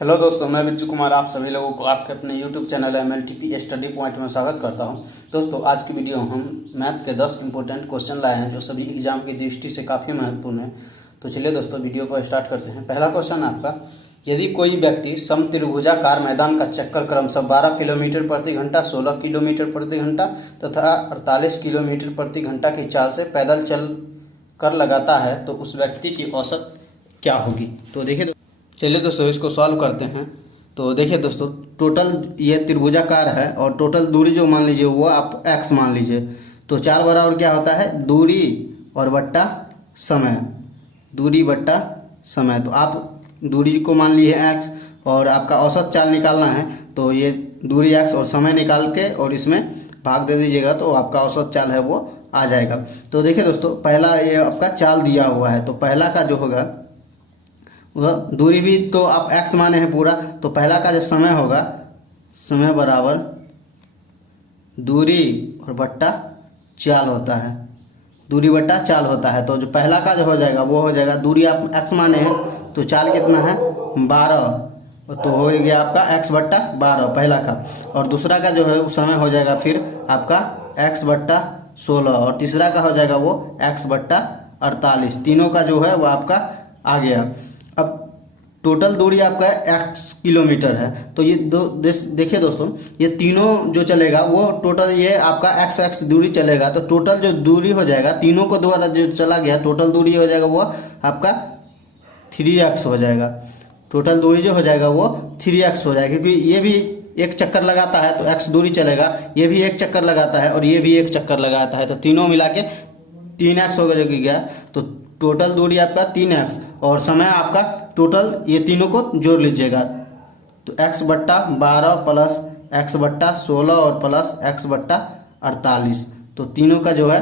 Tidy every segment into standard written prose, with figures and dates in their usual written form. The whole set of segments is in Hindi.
हेलो दोस्तों, मैं बिरजू कुमार आप सभी लोगों को आपके अपने YouTube channel MLTP study point में स्वागत करता हूं। दोस्तों, आज की वीडियो हम मैथ के 10 इंपॉर्टेंट क्वेश्चन लाए हैं जो सभी एग्जाम की दृष्टि से काफ़ी महत्वपूर्ण है। तो चलिए दोस्तों, वीडियो को स्टार्ट करते हैं। पहला क्वेश्चन आपका, यदि कोई व्यक्ति समत्रिभुजाकार मैदान का चक्कर क्रमशः 12 किलोमीटर प्रति घंटा, 16 किलोमीटर प्रति घंटा तथा 48 किलोमीटर प्रति घंटा की चाल से पैदल चल कर लगाता है तो उस व्यक्ति की औसत क्या होगी। तो देखिए, चलिए दोस्तों इसको सॉल्व करते हैं। तो देखिए दोस्तों, टोटल ये त्रिभुजाकार है और टोटल दूरी जो मान लीजिए वो आप x मान लीजिए। तो 4 बराबर क्या होता है, दूरी और बट्टा समय, दूरी बट्टा समय। तो आप दूरी को मान लिए x और आपका औसत चाल निकालना है तो ये दूरी x और समय निकाल के और इसमें भाग दे दीजिएगा तो आपका औसत चाल है वो आ जाएगा। तो देखिए दोस्तों, पहला ये आपका चाल दिया हुआ है तो पहला का जो होगा वह दूरी भी तो आप x माने हैं पूरा, तो पहला का जो समय होगा, समय बराबर दूरी और बट्टा चाल होता है, दूरी बट्टा चाल होता है। तो जो पहला का जो हो जाएगा वो हो जाएगा, दूरी आप x माने हैं तो चाल कितना है 12, तो हो गया आपका x बट्टा 12 पहला का। और दूसरा का जो है समय हो जाएगा फिर आपका x बट्टा 16 और तीसरा का हो जाएगा वो x बट्टा 48। तीनों का जो है वो आपका आ गया। अब टोटल दूरी आपका x किलोमीटर है तो ये देखिए दोस्तों, ये तीनों जो चलेगा वो टोटल ये आपका x दूरी चलेगा। तो टोटल जो दूरी हो जाएगा तीनों को द्वारा जो चला गया टोटल दूरी हो जाएगा वो आपका 3x हो जाएगा। टोटल दूरी जो हो जाएगा वो 3x हो जाएगा, क्योंकि ये भी एक चक्कर लगाता है तो x दूरी चलेगा, ये भी एक चक्कर लगाता है और ये भी एक चक्कर लगाता है, तो तीनों मिला के 3x हो गया। तो टोटल दूरी आपका 3x और समय आपका टोटल ये तीनों को जोड़ लीजिएगा तो x बट्टा 12 प्लस x बट्टा 16 और प्लस x बट्टा 48। तो तीनों का जो है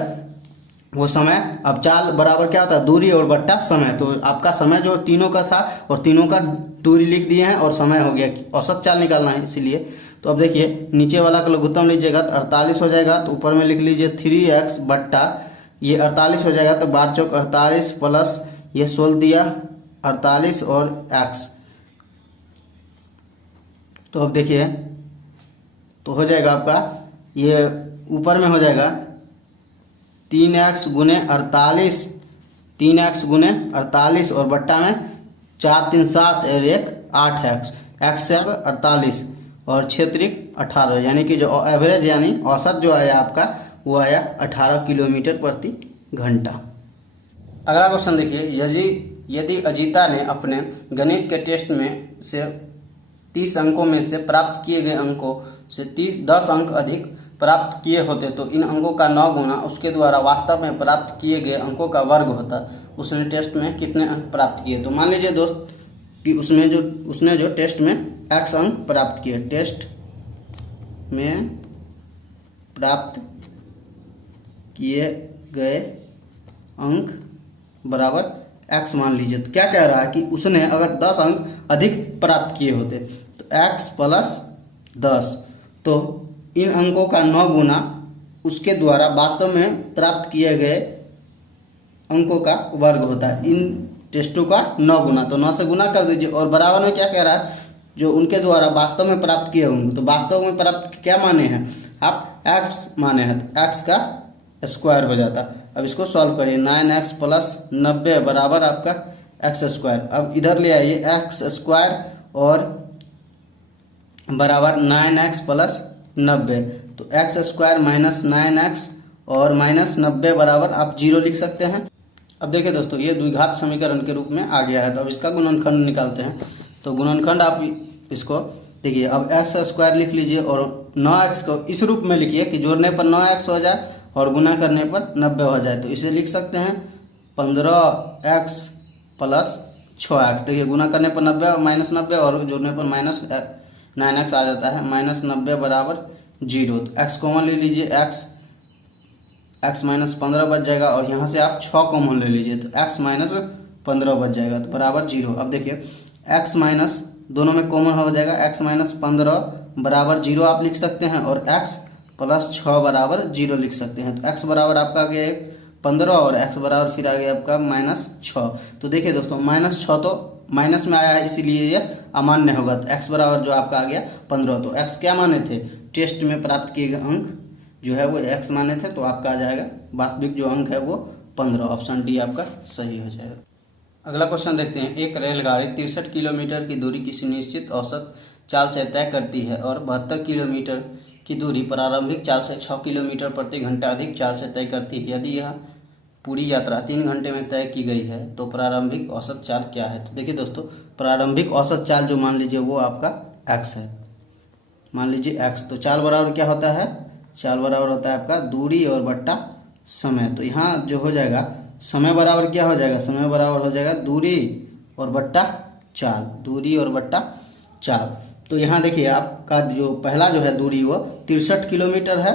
वो समय। अब चाल बराबर क्या होता है, दूरी और बट्टा समय। तो आपका समय जो तीनों का था और तीनों का दूरी लिख दिए हैं और समय हो गया, औसत चाल निकालना है इसीलिए। तो अब देखिए, नीचे वाला का लघुत्तम लीजिएगा तो 48 हो जाएगा, तो ऊपर में लिख लीजिए 3x बट्टा ये 48 हो जाएगा, तो 12 चौक 48 प्लस ये 16 दिया 48 और x। तो अब देखिए तो हो जाएगा आपका ये ऊपर में हो जाएगा 3x गुने 48, 3x गुने 48 और बट्टा में 4 3 7 और 1 8x, x से 48 और क्षेत्रिक 18, यानी कि जो एवरेज यानी औसत जो आया आपका वो आया 18 किलोमीटर प्रति घंटा। अगला क्वेश्चन देखिए, यदि अजीता ने अपने गणित के टेस्ट में से 30 अंकों में से प्राप्त किए गए अंकों से 10 अंक अधिक प्राप्त किए होते तो इन अंकों का 9 गुना उसके द्वारा वास्तव में प्राप्त किए गए अंकों का वर्ग होता। उसने टेस्ट में कितने अंक प्राप्त किए। तो मान लीजिए दोस्त कि उसने जो टेस्ट में x अंक प्राप्त किए, टेस्ट में प्राप्त किए गए अंक बराबर x मान लीजिए। तो क्या कह रहा है कि उसने अगर 10 अंक अधिक प्राप्त किए होते तो x प्लस 10, तो इन अंकों का 9 गुना उसके द्वारा वास्तव में प्राप्त किए गए अंकों का वर्ग होता है। इन टेस्टों का 9 गुना, तो 9 से गुना कर दीजिए और बराबर में क्या कह रहा है, जो उनके द्वारा वास्तव में प्राप्त किए होंगे। तो वास्तव में प्राप्त क्या माने हैं आप, x माने हैं तो x का स्क्वायर हो जाता। अब इसको सॉल्व करिए, 9x प्लस 90 बराबर आपका x स्क्वायर। अब इधर ले आइए x स्क्वायर और बराबर 9x प्लस 90, तो x स्क्वायर माइनस 9x और माइनस 90 बराबर आप 0 लिख सकते हैं। अब देखिए दोस्तों, ये द्विघात समीकरण के रूप में आ गया है, तो अब इसका गुणनखंड निकालते हैं। तो गुणनखंड आप इसको देखिए, अब x स्क्वायर लिख लीजिए और 9x को इस रूप में लिखिए कि जोड़ने पर 9x हो जाए और गुना करने पर 90 हो जाए। तो इसे लिख सकते हैं 15x प्लस 6x। देखिए, गुना करने पर 90 और माइनस 90 और जोड़ने पर माइनस 9x आ जाता है, माइनस 90 बराबर 0। तो x कॉमन ले लीजिए, x माइनस 15 बच जाएगा और यहाँ से आप 6 कॉमन ले लीजिए तो x माइनस 15 बच जाएगा, तो बराबर 0। अब देखिए x माइनस दोनों में कॉमन हो जाएगा, x माइनस 15 बराबर 0 आप लिख सकते हैं और x प्लस 6 बराबर 0 लिख सकते हैं। तो x बराबर आपका आ गया 15 और x बराबर फिर आ गया आपका -6। तो देखिए दोस्तों, -6 तो माइनस में आया है इसीलिए ये अमान्य होगा। तो x बराबर जो आपका आ गया 15। तो x क्या माने थे, टेस्ट में प्राप्त किए गए अंक जो है वो x माने थे, तो आपका आ जाएगा वास्तविक जो अंक है वो 15। ऑप्शन डी आपका सही हो जाएगा। अगला क्वेश्चन देखते हैं। एक रेलगाड़ी 63 किलोमीटर की दूरी किसी निश्चित औसत चाल से तय करती है और 72 किलोमीटर की दूरी प्रारंभिक चाल से 6 किलोमीटर प्रति घंटा अधिक चाल से तय करती है। यदि यह पूरी यात्रा 3 घंटे में तय की गई है तो प्रारंभिक औसत चाल क्या है। तो देखिए दोस्तों, प्रारंभिक औसत चाल जो मान लीजिए वो आपका x है, मान लीजिए x। तो चाल बराबर क्या होता है, चाल बराबर होता है आपका दूरी और बट्टा समय। तो यहाँ जो हो जाएगा समय बराबर क्या हो जाएगा, समय बराबर हो जाएगा दूरी और बट्टा चाल, दूरी और बट्टा चाल। तो यहाँ देखिए आपका जो पहला जो है दूरी वो 63 किलोमीटर है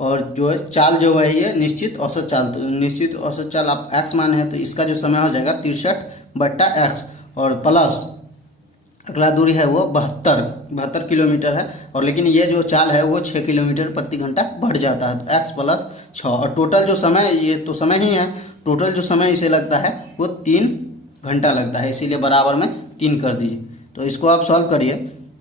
और जो है चाल जो है ये निश्चित औसत चाल। तो निश्चित औसत चाल आप x माने हैं तो इसका जो समय हो जाएगा 63 बट्टा x और प्लस अगला दूरी है वो 72 किलोमीटर है। और लेकिन ये जो चाल है वो 6 किलोमीटर प्रति घंटा बढ़ जाता है। तो x प्लस 6 और टोटल जो समय, ये तो समय ही है, टोटल जो समय इसे लगता है वो 3 घंटा लगता है, इसीलिए बराबर में 3 कर दीजिए। तो इसको आप सॉल्व करिए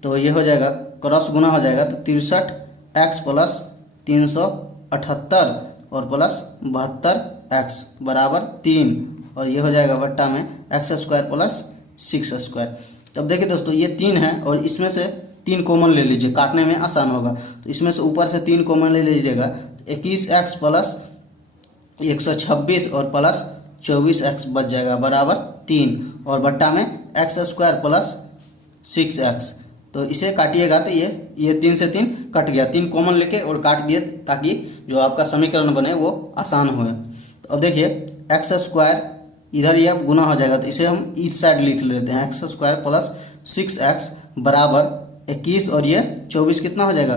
तो ये हो जाएगा क्रॉस गुना हो जाएगा। तो 63 x प्लस 378 और प्लस 72x बराबर 3 और ये हो जाएगा बट्टा में x स्क्वायर प्लस 6 स्क्वायर। तब देखिए दोस्तों ये 3 है और इसमें से 3 कॉमन ले लीजिए, काटने में आसान होगा। तो इसमें से ऊपर से 3 कॉमन ले लीजिएगा तो 21x प्लस 126 और प्लस 24x बच जाएगा बराबर 3 और बट्टा में x स्क्वायर प्लस 6x। तो इसे काटिएगा तो ये 3 से 3 कट गया, 3 कॉमन लेके और काट दिए ताकि जो आपका समीकरण बने वो आसान हो। तो अब देखिए एक्स स्क्वायर इधर ये गुना हो जाएगा तो इसे हम इस साइड लिख लेते हैं, एक्स स्क्वायर प्लस 6x बराबर 21 और ये 24 कितना हो जाएगा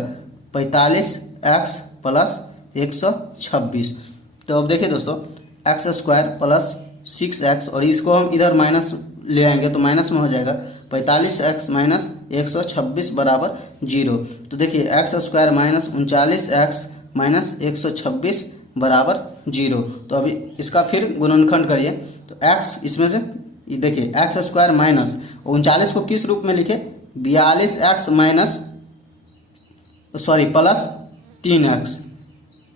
45x प्लस 126। तो अब देखिए दोस्तों एक्स स्क्वायर प्लस 6x और इसको हम इधर माइनस ले आएंगे तो माइनस में हो जाएगा 45x माइनस 126 बराबर 0। तो देखिए x square minus 39x minus 126 बराबर 0। तो अभी इसका फिर गुणनखंड करिए तो x इसमें से देखिए एक्स स्क्वायर माइनस 39 को किस रूप में लिखे 42x minus plus 3x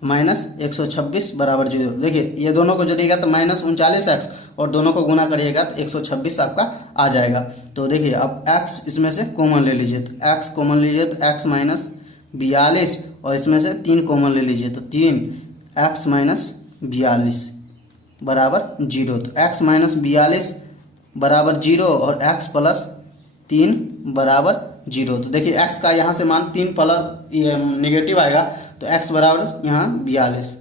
minus 126 बराबर 0। देखिए ये दोनों को जोड़िएगा तो माइनस 39x और दोनों को गुना करिएगा तो 126 आपका आ जाएगा। तो देखिए अब x इसमें से कॉमन ले लीजिए तो x कॉमन लीजिए तो x माइनस 42 और इसमें से 3 कॉमन ले लीजिए तो 3x माइनस 42 बराबर 0। तो x माइनस 42 बराबर 0 और x प्लस 3 बराबर 0। तो देखिए x का यहाँ से मान 3 प्लस ये निगेटिव आएगा तो x बराबर यहाँ 42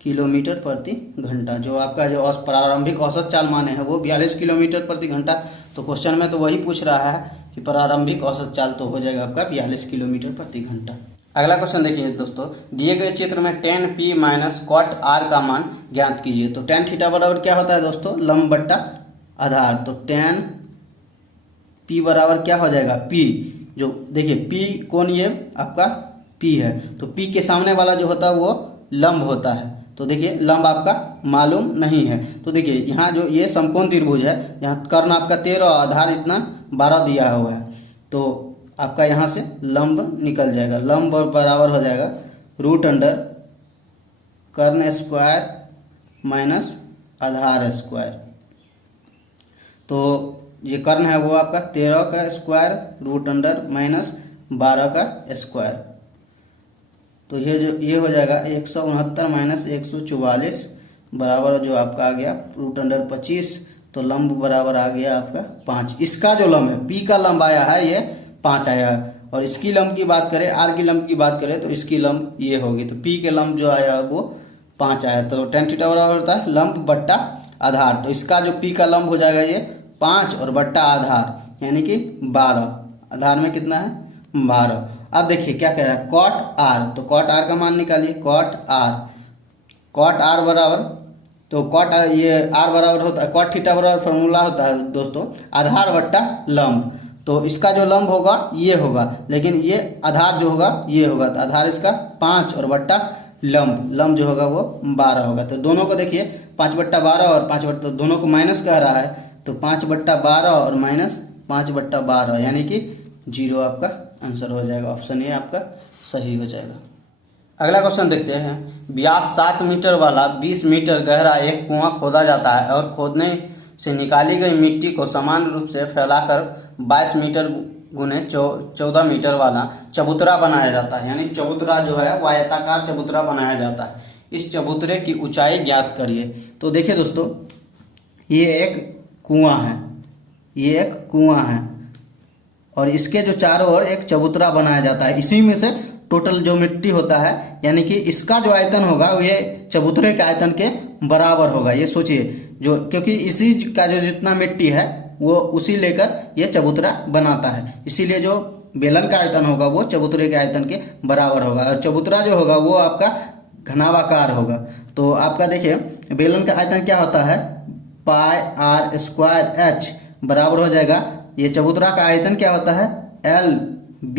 किलोमीटर प्रति घंटा। जो आपका जो प्रारंभिक औसत चाल माने हैं वो 42 किलोमीटर प्रति घंटा। तो क्वेश्चन में तो वही पूछ रहा है कि प्रारंभिक औसत चाल तो हो जाएगा आपका 42 किलोमीटर प्रति घंटा। अगला क्वेश्चन देखिए दोस्तों, दिए गए चित्र में tan p minus cot r का मान ज्ञात कीजिए। तो tan थीटा बराबर क्या होता है दोस्तों लंब बट्टा आधार। तो tan p बराबर क्या हो जाएगा p, जो देखिए p कौन ये आपका p है तो p के सामने वाला जो होता है वो लंब होता है। तो देखिए लंब आपका मालूम नहीं है तो देखिए यहाँ जो ये समकोण त्रिभुज है, यहाँ कर्ण आपका 13 और आधार इतना 12 दिया हुआ है तो आपका यहाँ से लंब निकल जाएगा। लंब बराबर हो जाएगा रूट अंडर कर्ण स्क्वायर माइनस आधार स्क्वायर। तो ये कर्ण है वो आपका 13 का स्क्वायर रूट अंडर माइनस 12 का स्क्वायर। तो ये हो जाएगा 169 माइनस 144 बराबर जो आपका आ गया रूट अंडर 25। तो लंब बराबर आ गया आपका 5। इसका जो लंब है p का लंब आया है ये 5 आया है और इसकी लंब की बात करें r की लंब की बात करें तो इसकी लंब ये होगी। तो p के लंब जो आया वो 5 आया। तो tan थीटा बराबर होता है लंब बट्टा आधार। तो इसका जो p का लंब हो जाएगा ये 5 और बट्टा आधार यानी कि 12। आधार में कितना है 12। अब देखिए क्या कह रहा है cot r। तो cot r का मान निकालिए cot r बराबर तो cot ये r बराबर होता है cot थीटा बराबर फॉर्मूला होता है दोस्तों आधार बट्टा लंब। तो इसका जो लंब होगा ये होगा लेकिन ये आधार जो होगा ये होगा। तो आधार इसका 5 और बट्टा लंब जो होगा वो 12 होगा। तो दोनों को देखिए 5 बट्टा 12 और 5 बट्टा दोनों को माइनस कह रहा है तो 5/12 और -5/12 यानी कि 0 आपका आंसर हो जाएगा। ऑप्शन ए आपका सही हो जाएगा। अगला क्वेश्चन देखते हैं। व्यास 7 मीटर वाला 20 मीटर गहरा एक कुआं खोदा जाता है और खोदने से निकाली गई मिट्टी को समान रूप से फैलाकर 22 मीटर गुने 14 मीटर वाला चबूतरा बनाया जाता है। यानी चबूतरा जो है वो आयताकार चबूतरा बनाया जाता है। इस चबूतरे की ऊंचाई ज्ञात करिए। तो देखिए दोस्तों, ये एक कुआं है, ये एक कुआं है और इसके जो चारों ओर एक चबूतरा बनाया जाता है। इसी में से टोटल जो मिट्टी होता है, यानी कि इसका जो आयतन होगा ये चबूतरे के आयतन के बराबर होगा। ये सोचिए, जो क्योंकि इसी का जो जितना मिट्टी है वो उसी लेकर ये चबूतरा बनाता है, इसीलिए जो बेलन का आयतन होगा वो चबूतरे के आयतन के बराबर होगा। और चबूतरा जो होगा वो आपका घनावाकार होगा। तो आपका देखिए बेलन का आयतन क्या होता है, πr² बराबर हो जाएगा। ये चबूतरा का आयतन क्या होता है, LB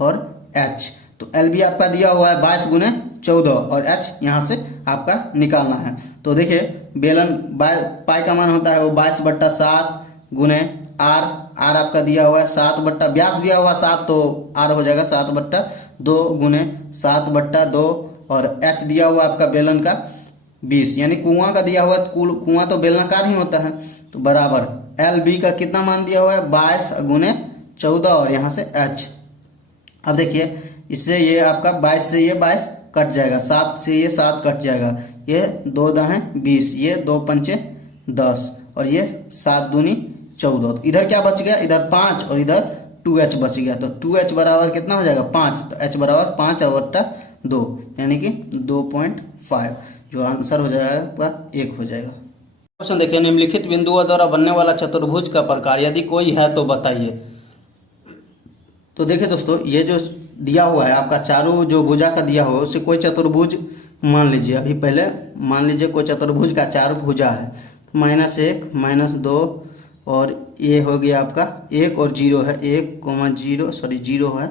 और H। तो LB आपका दिया हुआ है 22 गुने 14 और H यहाँ से आपका निकालना है। तो देखिए बेलन पाई का मान होता है वो 22/7 गुने R आपका दिया हुआ है 7 व्यास दिया हुआ 7, तो R हो जाएगा 7/2 गुने 7/2 और H दिया हुआ आपका बेलन का 20, यानी कुआं का दिया हुआ है, कुआं तो बेलनाकार ही होता है। तो बराबर LB का कितना मान दिया हुआ है 22 गुने 14 और यहाँ से H। अब देखिए इससे ये आपका 22 से ये 22 कट जाएगा, 7 से ये 7 कट जाएगा, ये 2 दाहें 20, ये 2 पंचे 10 और ये 7 दूनी 14। तो इधर क्या बच गया, इधर 5 और इधर 2H बच गया। तो 2H बराबर कितना हो जाएगा 5, तो H बराबर 5/2 यानी कि 2.5। जो आंसर हो जाएगा 1 हो जाएगा। क्वेश्चन देखिए, निम्नलिखित बिंदुओं द्वारा बनने वाला चतुर्भुज का प्रकार यदि कोई है तो बताइए। तो देखिए दोस्तों, ये जो दिया हुआ है आपका चारों जो भुजा का दिया हुआ है उससे कोई चतुर्भुज मान लीजिए। अभी पहले मान लीजिए कोई चतुर्भुज का 4 भुजा है, -1 -2 और ये हो गया आपका 1 और 0 है, 0 है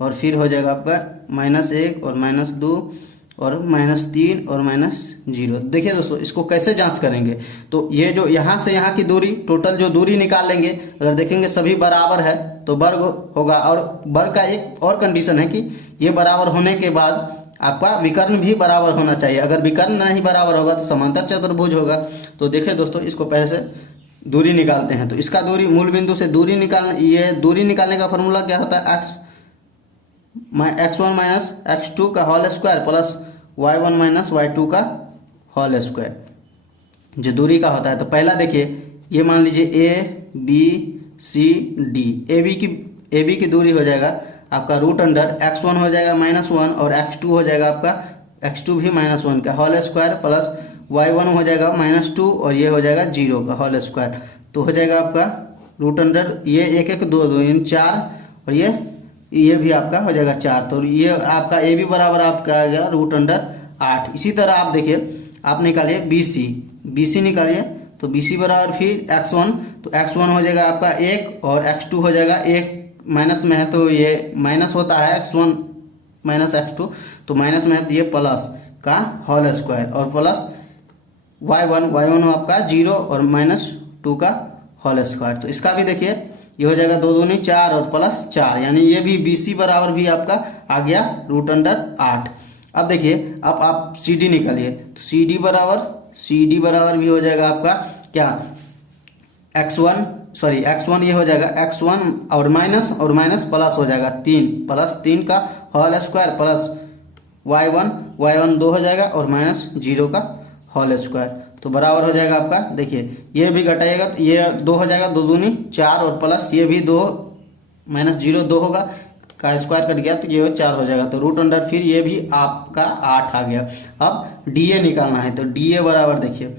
और फिर हो जाएगा आपका -1 और -2 और -3 और -0। देखिए दोस्तों, इसको कैसे जांच करेंगे, तो ये जो यहाँ से यहाँ की दूरी, टोटल जो दूरी निकाल लेंगे। अगर देखेंगे सभी बराबर है तो वर्ग होगा। और वर्ग का एक और कंडीशन है कि ये बराबर होने के बाद आपका विकर्ण भी बराबर होना चाहिए। अगर विकर्ण नहीं बराबर होगा तो समांतर चतुर्भुज होगा। तो देखिए दोस्तों, इसको पहले से दूरी निकालते हैं। तो इसका दूरी मूल बिंदु से दूरी निकालने का फॉर्मूला क्या होता है, x1 माइनस x2 का whole square plus y1 minus y2 का होल स्क्वायर, जो दूरी का होता है। तो पहला देखिए, ये मान लीजिए ABCD, AB की दूरी हो जाएगा आपका √x1 हो जाएगा -1 और x2 हो जाएगा आपका x2 भी -1 का होल स्क्वायर प्लस y1 हो जाएगा -2 और ये हो जाएगा 0 का होल स्क्वायर। तो हो जाएगा आपका ये 1 1 2 2 इन 4 और ये भी आपका हो जाएगा 4। तो ये आपका AB बराबर आपका आ गया √8। इसी तरह आप देखिए, आप निकालिए BC निकालिए। तो BC बराबर फिर x1, तो x1 हो जाएगा आपका 1 और x2 हो जाएगा 1, माइनस में है तो ये माइनस होता है x1 माइनस x2, तो माइनस में है तो ये प्लस का होल स्क्वायर और प्लस y1 आपका 0 और -2 का होल स्क्वायर। तो इसका भी देखिए, ये हो जाएगा 2 दूनी 4 और प्लस 4, यानी ये भी BC बराबर भी आपका आ गया √8। अब देखिए, अब आप CD निकालिए। तो CD बराबर भी हो जाएगा आपका क्या, x1 ये हो जाएगा x1 और माइनस प्लस हो जाएगा 3 का होल स्क्वायर प्लस y1 2 हो जाएगा और -0 का होल स्क्वायर। तो बराबर हो जाएगा आपका, देखिए ये भी घटाइएगा तो ये 2 हो जाएगा, 2 दूनी 4 और प्लस ये भी 2 -0 2 होगा का स्क्वायर कट गया तो ये 4 हो जाएगा। तो √8 फिर ये भी आपका 8 आ गया। अब DA निकालना है। तो DA बराबर देखिए,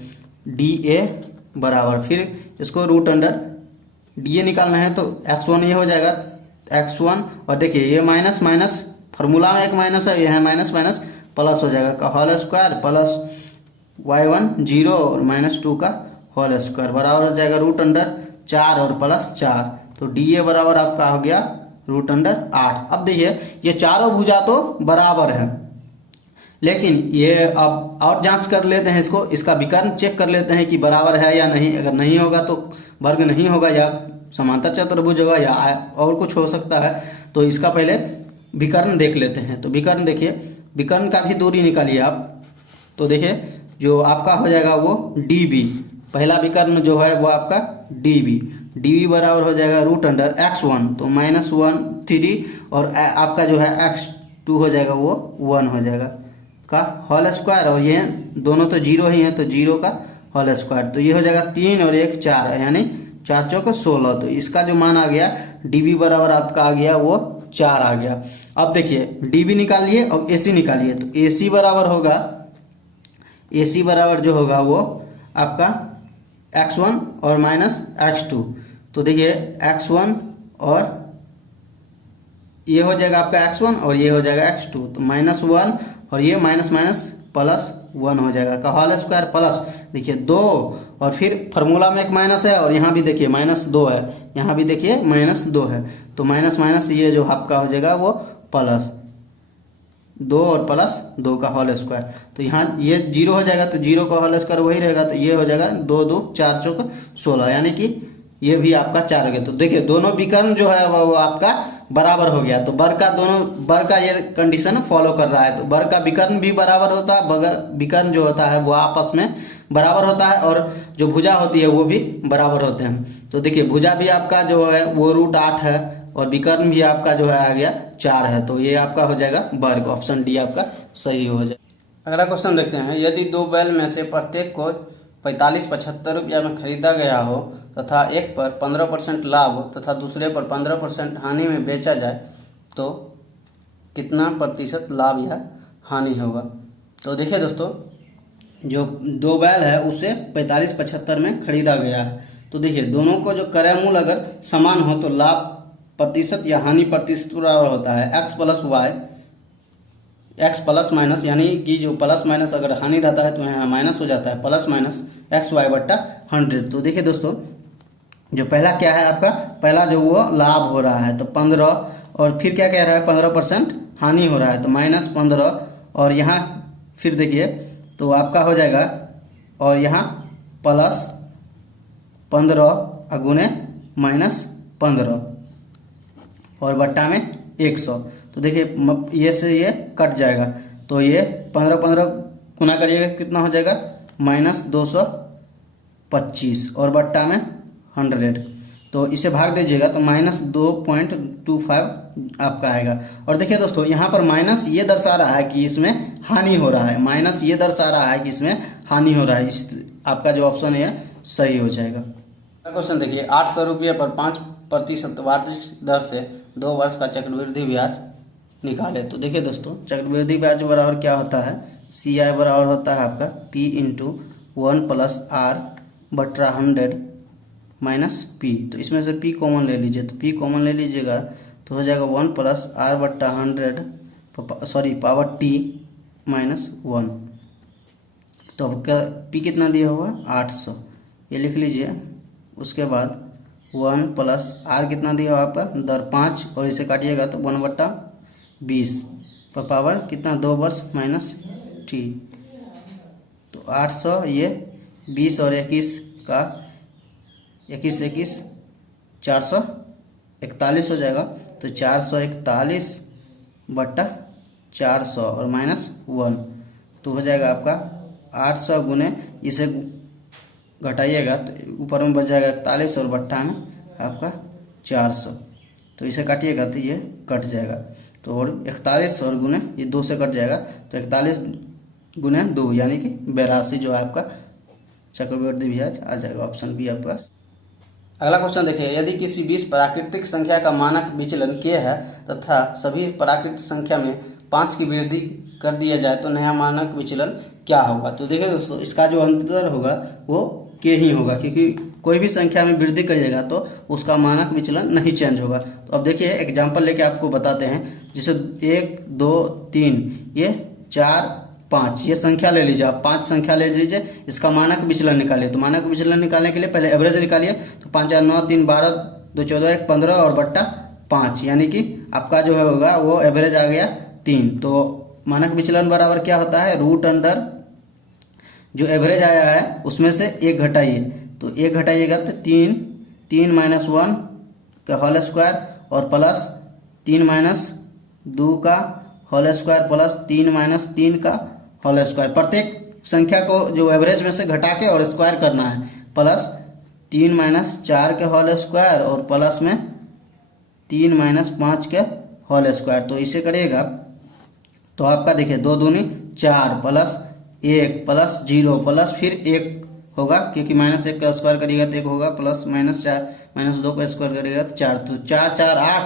DA बराबर फिर इसको √8 DA निकालना है। तो x1 ये हो जाएगा x1 और देखिए ये माइनस फार्मूला में एक माइनस है, यह माइनस प्लस हो जाएगा का होल स्क्वायर प्लस y1 0 और -2 का होल स्क्वायर बराबर हो जाएगा √4 और प्लस 4। तो DA बराबर आपका हो गया √8। अब देखिए, ये चारों भुजा तो बराबर है, लेकिन ये अब और जांच कर लेते हैं इसका विकर्ण चेक कर लेते हैं कि बराबर है या नहीं। अगर नहीं होगा तो वर्ग नहीं होगा या समांतर चतुर्भुज होगा या और कुछ हो सकता है। तो इसका पहले विकर्ण देख लेते हैं। तो विकर्ण देखिए, विकर्ण का भी दूरी निकालिए आप। तो देखिए जो आपका हो जाएगा वो डी बी, पहला विकर्ण जो है वो आपका डी बी बराबर हो जाएगा रूट अंडर x1 तो -1 और आपका जो है x2 हो जाएगा वो 1 हो जाएगा का होल स्क्वायर, और ये दोनों तो जीरो ही है तो जीरो का होल स्क्वायर, तो ये हो जाएगा 3 और 1 4 यानी 4 चौक 16। तो इसका जो मान आ गया dB बराबर आपका आ गया वो 4 आ गया। अब देखिए dB निकालिए और AC निकालिए। तो AC बराबर होगा, AC बराबर जो होगा वो आपका x1 और -x2। तो देखिए x1 और ये हो जाएगा आपका x1 और ये हो जाएगा x2, तो -1 और ये +1 हो जाएगा का होल स्क्वायर प्लस देखिए 2 और फिर फार्मूला में एक माइनस है और यहाँ भी देखिए -2 है, यहाँ भी देखिए -2 है, तो माइनस ये जो आपका हो जाएगा वो +2 और +2 का होल स्क्वायर। तो यहाँ ये 0 हो जाएगा तो 0 का होल स्क्वायर वही रहेगा, तो ये हो जाएगा 2 2 4 चौक 16 यानी कि ये भी आपका 4 हो गया। तो देखिए दोनों विकर्ण जो है वो आपका बराबर हो गया। तो वर्ग का दोनों वर्ग का ये कंडीशन फॉलो कर रहा है। तो वर्ग का विकर्ण भी बराबर होता है, विकर्ण जो होता है वो आपस में बराबर होता है और जो भुजा होती है वो भी बराबर होते हैं। तो देखिए भुजा भी आपका जो है वो √8 है और विकर्ण भी आपका जो है आ गया 4 है। तो ये आपका हो जाएगा वर्ग, ऑप्शन डी आपका सही हो जाएगा। अगला क्वेश्चन देखते हैं, यदि दो बैल में से प्रत्येक को 45-75 रुपया में खरीदा गया हो तथा एक पर 15% लाभ तथा दूसरे पर 15% हानि में बेचा जाए तो कितना प्रतिशत लाभ या हानि होगा। तो देखिए दोस्तों जो दो बैल है उसे 45-75 में खरीदा गया है। तो देखिए दोनों को जो क्रय मूल्य अगर समान हो तो लाभ प्रतिशत या हानि प्रतिशत बराबर होता है x + y, x plus minus यानी कि जो प्लस माइनस अगर हानि रहता है तो यहाँ माइनस हो जाता है, +-xy/100। तो देखिए दोस्तों जो पहला क्या है आपका, पहला जो वो लाभ हो रहा है तो 15 और फिर क्या कह रहा है 15% हानि हो रहा है तो -15 और यहाँ फिर देखिए तो आपका हो जाएगा और यहाँ +15 गुने -15 और बट्टा में 100। तो देखिए ये से ये कट जाएगा तो ये 15 गुना करिएगा कितना हो जाएगा -225 और बट्टा में 100। तो इसे भाग दीजिएगा तो -2.25 आपका आएगा। और देखिए दोस्तों यहाँ पर माइनस ये दर्शा रहा है कि इसमें हानि हो रहा है, माइनस ये दर्शा रहा है कि इसमें हानि हो रहा है, इस आपका जो ऑप्शन है सही हो जाएगा। क्वेश्चन देखिए 800 रुपये पर 5% वार्षिक दर से 2 वर्ष का चक्रवृद्धि ब्याज निकाले। तो देखिए दोस्तों चक्रवृद्धि ब्याज बराबर क्या होता है, CI बराबर होता है आपका P × 1 + R/100 - P। तो इसमें से P कॉमन ले लीजिए, तो P कॉमन ले लीजिएगा तो हो जाएगा 1 + R/100 पावर T -1। तो अब क्या P कितना दिया हुआ 800, ये लिख लीजिए। उसके बाद 1 + R कितना दिया हुआ आपका दर 5 और इसे काटिएगा तो 1/20 पर पावर कितना 2 वर्ष -T। तो 800 ये 20 और 21 का 21 441 हो जाएगा। तो 441/400 और -1 तो हो जाएगा आपका 800 गुने इसे घटाइएगा तो ऊपर में बच जाएगा 41 और बट्टा में आपका 400। तो इसे काटिएगा तो ये कट जाएगा तो और 41 और गुने ये 2 से कट जाएगा तो 41 गुने 2 यानी कि 82 जो है आपका चक्रवृद्धि ब्याज आ जाएगा, ऑप्शन बी आपका। अगला क्वेश्चन देखिए, यदि किसी 20 प्राकृतिक संख्या का मानक विचलन k है तथा सभी प्राकृतिक संख्या में 5 की वृद्धि कर दिया जाए तो नया मानक विचलन क्या होगा। तो देखिए दोस्तों इसका जो अंतर होगा वो k ही होगा, क्योंकि कोई भी संख्या में वृद्धि करिएगा तो उसका मानक विचलन नहीं चेंज होगा। तो अब देखिए एग्जांपल लेके आपको बताते हैं, जैसे 1 2 3 ये 4 5 ये संख्या ले लीजिए, आप 5 संख्या ले लीजिए, इसका मानक विचलन निकालिए। तो मानक विचलन निकालने के लिए पहले एवरेज निकालिए, तो 5 4 9 3 12 2 14 1 15 और बट्टा 5 यानी कि आपका जो होगा वो एवरेज आ गया 3। तो मानक विचलन बराबर क्या होता है √अंडर जो एवरेज आया है उसमें से 1 घटाइए, तो 1 घटाइएगा तो 3 3 - 1 का होल स्क्वायर और प्लस 3 - 2 का होल स्क्वायर प्लस 3 - 3 का होल स्क्वायर। प्रत्येक संख्या को जो एवरेज में से घटा के और स्क्वायर करना है। प्लस 3 - 4 के होल स्क्वायर और प्लस में 3 - 5 के होल स्क्वायर। तो इसे करिएगा तो आपका देखिए 2 दूनी 4 प्लस 1 प्लस 0 प्लस फिर 1 होगा, क्योंकि -1 का स्क्वायर करिएगा तो 1 होगा, प्लस -4 -2 का स्क्वायर करिएगा तो 4। तो 4 4 8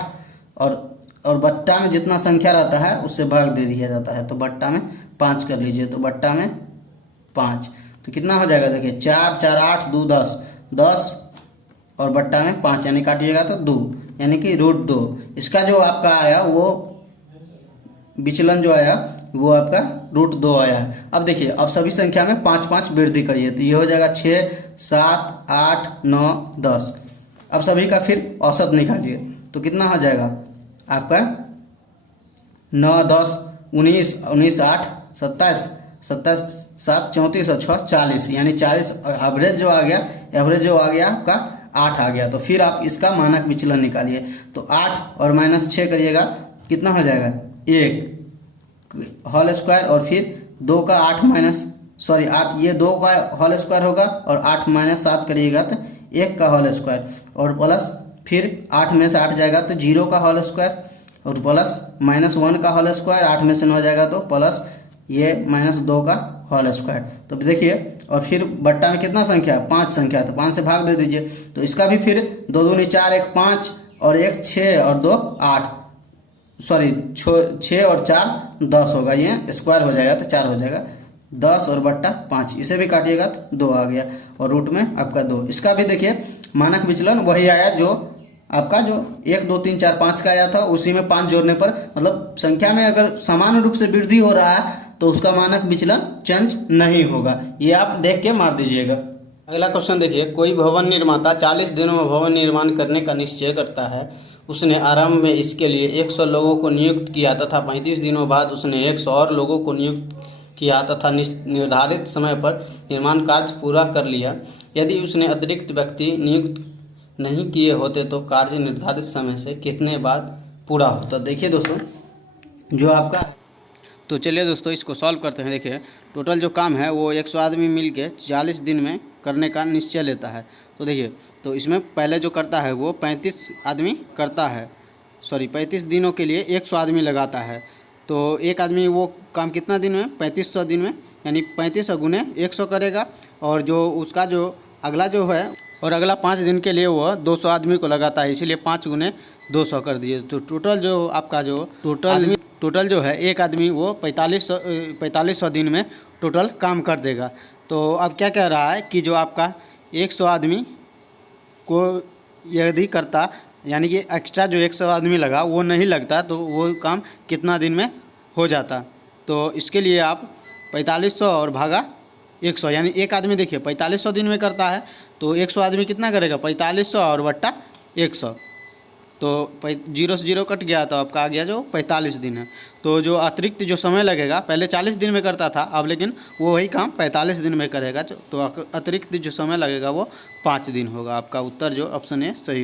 और बट्टा में जितना संख्या रहता है उससे भाग दे दिया जाता है। तो बट्टा में 5 कर लीजिए, तो बट्टा में 5। तो कितना हो जाएगा देखिए 4 4 8 2 10 10 और बट्टा में 5 यानी काटिएगा तो 2 यानी कि √2। इसका जो आपका आया वो विचलन जो आया वो आपका √2 आया है। अब देखिए अब सभी संख्या में 5 5 वृद्धि करिए तो ये हो जाएगा 6 7 8 9 10। अब सभी का फिर औसत निकालिए तो कितना हो जाएगा आपका 9 10 19 19 8 27 27 7 34 और 6 40 यानी 40 एवरेज जो आ गया आपका 8 आ गया। तो फिर आप इसका मानक विचलन निकालिए तो 8 और -6 करिएगा कितना हो जाएगा 1 होल स्क्वायर और फिर 2 का 8 ये 2 का होल स्क्वायर होगा और 8 - 7 करिएगा तो 1 का होल स्क्वायर और प्लस फिर 8 में से 8 जाएगा तो 0 का होल स्क्वायर और प्लस -1 का होल स्क्वायर 8 में से 9 जाएगा तो प्लस ये -2 का होल स्क्वायर। तो देखिए और फिर बट्टा में कितना संख्या 5 संख्या तो 5 से भाग दे दीजिए। तो इसका भी फिर 2 दूनी 4 1 5 और 1 6 और 2 8 6 और 4 10 होगा, ये स्क्वायर हो जाएगा तो 4 हो जाएगा 10 और बट्टा 5। इसे भी काटिएगा तो 2 आ गया और रूट में आपका 2। इसका भी देखिए मानक विचलन वही आया जो आपका जो 1 2 3 4 5 का आया था, उसी में 5 जोड़ने पर मतलब संख्या में अगर समान रूप से वृद्धि हो रहा है तो उसका मानक विचलन चेंज नहीं होगा। ये आप देख के मार दीजिएगा। अगला क्वेश्चन देखिए, कोई भवन निर्माता 40 दिनों में भवन निर्माण करने का निश्चय करता है। उसने आरंभ में इसके लिए 100 लोगों को नियुक्त किया तथा 35 दिनों बाद उसने 100 और लोगों को नियुक्त किया तथा निर्धारित समय पर निर्माण कार्य पूरा कर लिया। यदि उसने अतिरिक्त व्यक्ति नियुक्त नहीं किए होते तो कार्य निर्धारित समय से कितने बाद पूरा होता। देखिए दोस्तों जो आपका तो चलिए दोस्तों इसको सॉल्व करते हैं। देखिए टोटल जो काम है वो 100 आदमी मिल के 40 दिन में करने का निश्चय लेता है। तो देखिए तो इसमें पहले जो करता है वो 35 आदमी करता है, 35 दिनों के लिए 100 आदमी लगाता है। तो एक आदमी वो काम कितना दिन में 3500 दिन में यानी 35 गुने 100 करेगा और जो उसका जो अगला जो है और अगला 5 दिन के लिए वो 200 आदमी को लगाता है, इसीलिए 5 गुने 200 कर दिए। तो टोटल जो आपका जो टोटल जो है एक आदमी वो 4500 दिन में टोटल काम कर देगा। तो अब क्या कह रहा है कि जो आपका 100 आदमी को यदि करता यानी कि एक्स्ट्रा जो 100 आदमी लगा वो नहीं लगता तो वो काम कितना दिन में हो जाता। तो इसके लिए आप 4500 और भागा 100 यानी एक आदमी देखिए 4500 दिन में करता है तो 100 आदमी कितना करेगा 4500 और बट्टा 100। तो 0 से 0 कट गया तो आपका आ गया जो 45 दिन है। तो जो अतिरिक्त जो समय लगेगा पहले 40 दिन में करता था अब लेकिन वो वही काम 45 दिन में करेगा तो अतिरिक्त जो समय लगेगा वो 5 दिन होगा। आपका उत्तर जो ऑप्शन ए सही